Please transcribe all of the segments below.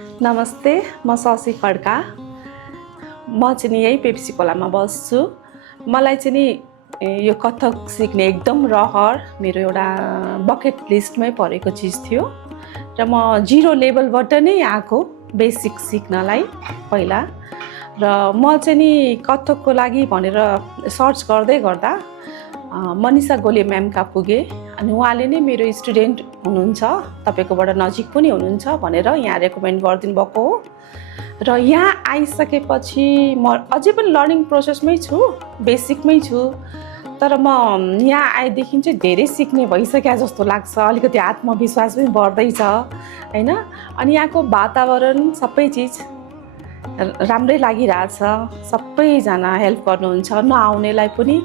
नमस्ते, म शशी खड्का। म चाहिँ नि यही पेप्सी खोलामा बस्छु। मलाई चाहिँ नि यो कथक सिक्ने एकदम रहर मेरो एउटा बकेट लिस्टमै परेको चिज थियो र म जिरो लेभलबाट नै आएको बेसिक सिक्नलाई पहिला। र म चाहिँ नि कथकको लागि भनेर सर्च गर्दै गर्दा मनिषा गोले म्याम कहाँ पुगेँ अनि उहाँले नै मेरो स्टुडेन्ट हुनुहुन्छ, तपाईँकोबाट नजिक पनि हुनुहुन्छ भनेर यहाँ रेकमेन्ड गरिदिनु भएको हो। र यहाँ आइसकेपछि म अझै पनि लर्निङ प्रोसेसमै छु, बेसिकमै छु, तर म यहाँ आएदेखि चाहिँ धेरै सिक्ने भइसक्यो जस्तो लाग्छ। अलिकति आत्मविश्वास पनि बढ्दैछ हैन। अनि यहाँको वातावरण सबै चिज राम्रै लागिरहेछ। सबैजना हेल्प गर्नुहुन्छ, नआउनेलाई पनि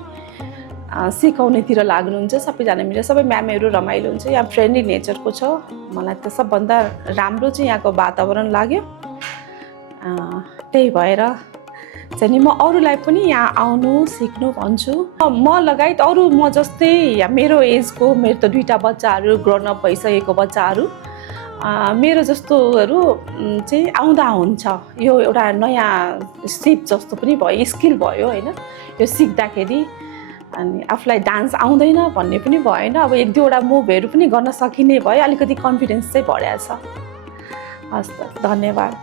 सिकाउनेतिर लाग्नुहुन्छ। सबैजना मिलेर सबै म्यामहरू रमाइलो हुन्छ। यहाँ फ्रेन्डली नेचरको छ। मलाई त सबभन्दा राम्रो चाहिँ यहाँको वातावरण लाग्यो। त्यही भएर चाहिँ नि म अरूलाई पनि यहाँ आउनु सिक्नु भन्छु। म लगायत अरू म जस्तै मेरो एजको, मेरो त दुईटा बच्चाहरू ग्रोन अप भइसकेको बच्चाहरू, मेरो जस्तोहरू चाहिँ आउँदा हुन्छ। यो एउटा नयाँ सिप जस्तो पनि भयो, स्किल भयो हैन। यो सिक्दाखेरि अनि आफूलाई डान्स आउँदैन भन्ने पनि भएन। अब एक दुईवटा मुभहरू पनि गर्न सकिने भयो। अलिकति कन्फिडेन्स चाहिँ बढ्या छ। हस् त, धन्यवाद।